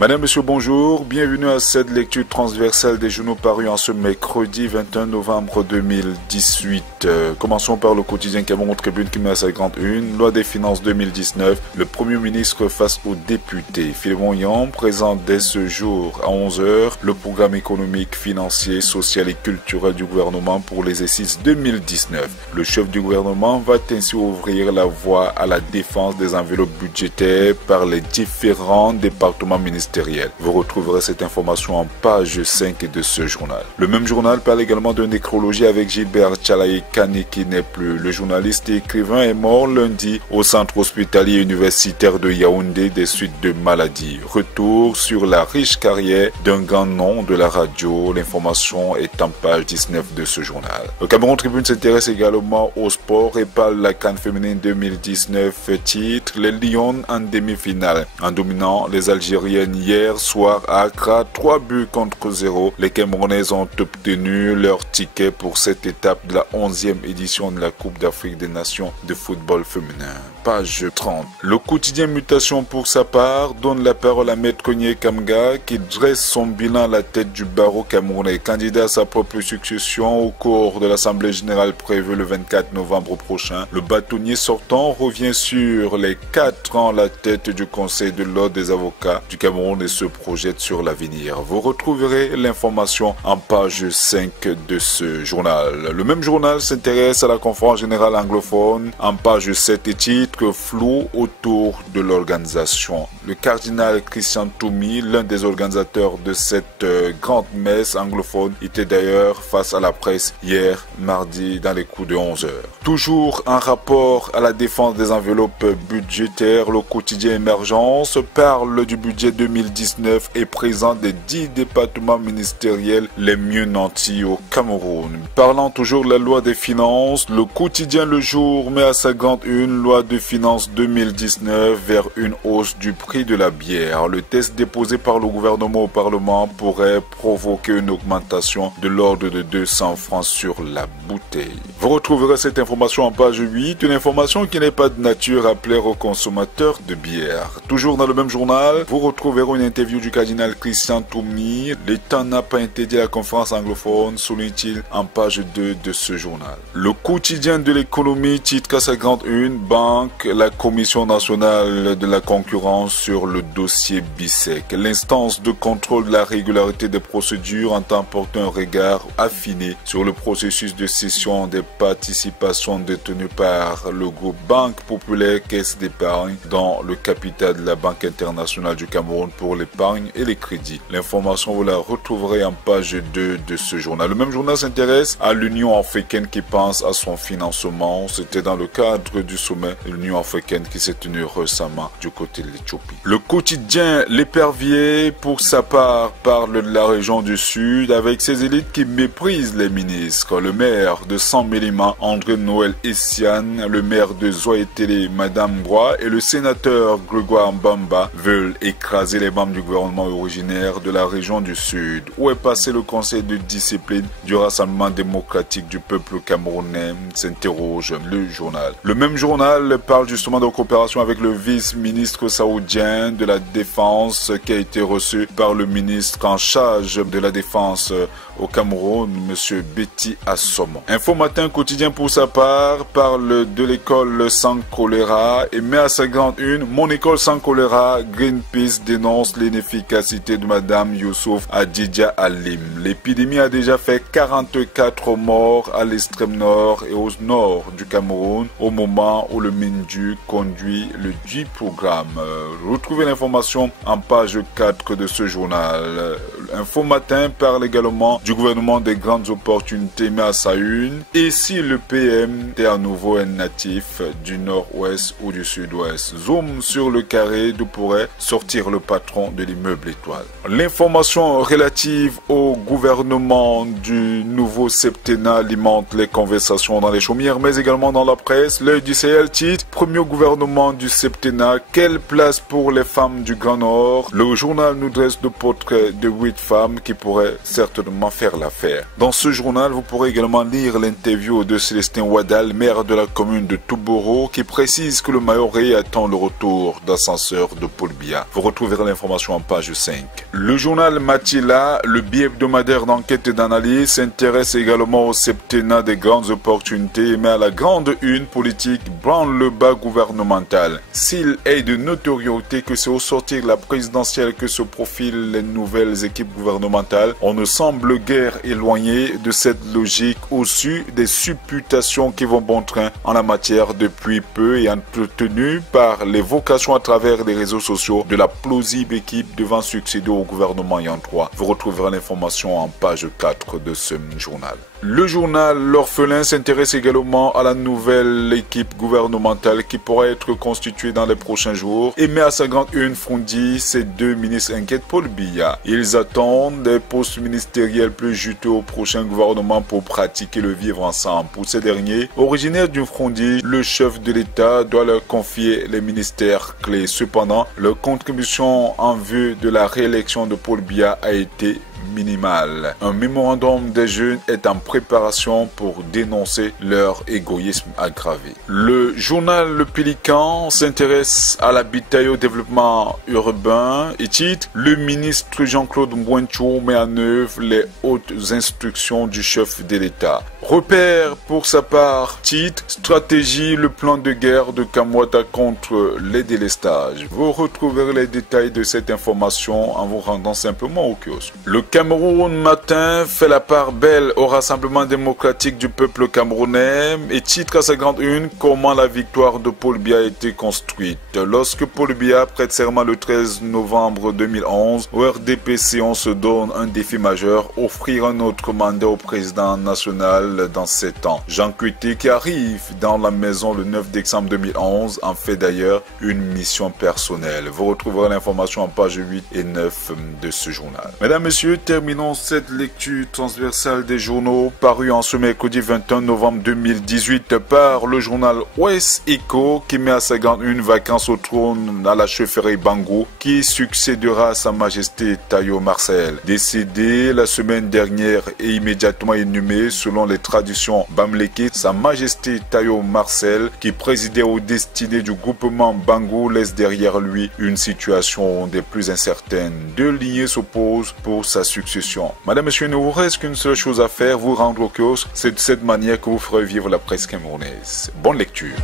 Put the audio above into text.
Madame, Monsieur, bonjour. Bienvenue à cette lecture transversale des journaux parus en ce mercredi 21 novembre 2018. Commençons par le quotidien Cameroun Tribune qui met à sa grande une. Loi des finances 2019. Le Premier ministre face aux députés. Philémon Yon présente dès ce jour à 11h le programme économique, financier, social et culturel du gouvernement pour l'exercice 2019. Le chef du gouvernement va ainsi ouvrir la voie à la défense des enveloppes budgétaires par les différents départements ministériels. Vous retrouverez cette information en page 5 de ce journal. Le même journal parle également de nécrologie avec Gilbert Tchalaye Kane qui n'est plus. Le journaliste et écrivain est mort lundi au centre hospitalier universitaire de Yaoundé des suites de maladies. Retour sur la riche carrière d'un grand nom de la radio. L'information est en page 19 de ce journal. Le Cameroun Tribune s'intéresse également au sport et parle de la CAN féminine 2019. Titre: les Lions en demi-finale. En dominant les Algériennes hier soir à Accra, 3-0. Les Camerounaises ont obtenu leur ticket pour cette étape de la 11e édition de la Coupe d'Afrique des Nations de football féminin. Page 30. Le quotidien Mutation pour sa part donne la parole à Maître Kogné Kamga qui dresse son bilan à la tête du barreau camerounais. Candidat à sa propre succession au cours de l'Assemblée générale prévue le 24 novembre prochain, le bâtonnier sortant revient sur les 4 ans à la tête du Conseil de l'ordre des avocats du Cameroun et se projette sur l'avenir. Vous retrouverez l'information en page 5 de ce journal. Le même journal s'intéresse à la conférence générale anglophone en page 7 et titre flou autour de l'organisation. Le cardinal Christian Toumi, l'un des organisateurs de cette grande messe anglophone, était d'ailleurs face à la presse hier mardi dans les coups de 11h. Toujours en rapport à la défense des enveloppes budgétaires, le quotidien Émergence parle du budget 2019 et présente des 10 départements ministériels les mieux nantis au Cameroun. Parlant toujours de la loi des finances, le quotidien Le Jour met à sa grande une loi de finances 2019 vers une hausse du prix de la bière. Le texte déposé par le gouvernement au Parlement pourrait provoquer une augmentation de l'ordre de 200 francs sur la bouteille. Vous retrouverez cette information en page 8, une information qui n'est pas de nature à plaire aux consommateurs de bière. Toujours dans le même journal, vous retrouverez une interview du cardinal Christian Toumi. L'État n'a pas interdit la conférence anglophone, souligne-t-il en page 2 de ce journal. Le quotidien de l'économie titre à sa grande une, banque, la Commission nationale de la concurrence sur le dossier BISEC. L'instance de contrôle de la régularité des procédures entend porter un regard affiné sur le processus de cession des participations détenues par le groupe Banque Populaire Caisse d'épargne dans le capital de la Banque internationale du Cameroun pour l'épargne et les crédits. L'information, vous la retrouverez en page 2 de ce journal. Le même journal s'intéresse à l'Union africaine qui pense à son financement. C'était dans le cadre du sommet de l'Union africaine qui s'est tenu récemment du côté de l'Éthiopie. Le quotidien L'Épervier, pour sa part, parle de la région du Sud avec ses élites qui méprisent les ministres. Le maire de San-Mélima, André Noël Essiane, le maire de Zoétélé, Madame Broy et le sénateur Grégoire Mbamba veulent écraser les membres du gouvernement originaire de la région du Sud. Où est passé le conseil de discipline du Rassemblement démocratique du peuple camerounais, s'interroge le journal. Le même journal parle justement de coopération avec le vice-ministre saoudien de la Défense qui a été reçu par le ministre en charge de la Défense au Cameroun, M. Betty Assomo. Info Matin quotidien pour sa part parle de l'école sans choléra et met à sa grande une, mon école sans choléra, Greenpeace dénonce l'inefficacité de Madame Youssouf Adidja Alim. L'épidémie a déjà fait 44 morts à l'extrême nord et au nord du Cameroun au moment où le MINDU conduit le dit programme. Retrouvez l'information en page 4 de ce journal. Info Matin parle également du gouvernement des grandes opportunités mais à sa une. Et si le PM était à nouveau un natif du nord-ouest ou du sud-ouest? Zoom sur le carré d'où pourrait sortir le patron de l'immeuble Étoile. L'information relative au gouvernement du nouveau septennat alimente les conversations dans les chaumières mais également dans la presse. L'œil du Sahel titre premier gouvernement du septennat, quelle place pour pour les femmes du Grand Nord, le journal nous dresse le portrait de 8 femmes qui pourraient certainement faire l'affaire. Dans ce journal, vous pourrez également lire l'interview de Célestin Wadal, maire de la commune de Touboro, qui précise que le Mahorais attend le retour d'ascenseur de Paul Biya. Vous retrouverez l'information en page 5. Le journal Matila, le billet hebdomadaire d'enquête et d'analyse, s'intéresse également au septennat des grandes opportunités, mais à la grande une politique branle-bas gouvernemental. S'il est de notoriété que c'est au sortir de la présidentielle que se profilent les nouvelles équipes gouvernementales, on ne semble guère éloigné de cette logique au su des supputations qui vont bon train en la matière depuis peu et entretenues par les vocations à travers les réseaux sociaux de la plausible équipe devant succéder au gouvernement ayant droit. Vous retrouverez l'information en page 4 de ce journal. Le journal L'Orphelin s'intéresse également à la nouvelle équipe gouvernementale qui pourrait être constituée dans les prochains jours et met à sa grande une Frondi ses 2 ministres inquiètes Paul Biya. Ils attendent des postes ministériels plus juteux au prochain gouvernement pour pratiquer le vivre ensemble. Pour ces derniers, originaires du Frondi, le chef de l'État doit leur confier les ministères clés. Cependant, leur contribution en vue de la réélection de Paul Biya a été minimale. Un mémorandum des jeunes est en préparation pour dénoncer leur égoïsme aggravé. Le journal Le Pélican s'intéresse à l'habitat et au développement urbain et titre: le ministre Jean-Claude Mouenchou met en œuvre les hautes instructions du chef de l'État. Repère pour sa part, titre: stratégie, le plan de guerre de Kamwata contre les délestages. Vous retrouverez les détails de cette information en vous rendant simplement au kiosque. Le Cameroun matin fait la part belle au Rassemblement démocratique du peuple camerounais et titre à sa grande une comment la victoire de Paul Biya a été construite. Lorsque Paul Biya prête serment le 13 novembre 2011, au RDPC on se donne un défi majeur, offrir un autre mandat au président national dans 7 ans. Jean Couté, qui arrive dans la maison le 9 décembre 2011, en fait d'ailleurs une mission personnelle. Vous retrouverez l'information en page 8 et 9 de ce journal. Mesdames, Messieurs, terminons cette lecture transversale des journaux parus en ce mercredi 21 novembre 2018 par le journal West Echo qui met à sa grande une vacances au trône à la chefferie Bango qui succédera à Sa Majesté Tayo Marcel. Décédé la semaine dernière et immédiatement inhumé selon les traditions Bamleke, Sa Majesté Tayo Marcel qui présidait aux destinées du groupement Bango laisse derrière lui une situation des plus incertaines. 2 lignées s'opposent pour sa succession. Madame, Monsieur, il ne vous reste qu'une seule chose à faire, vous rendre au kiosque. C'est de cette manière que vous ferez vivre la presse camerounaise. Bonne lecture.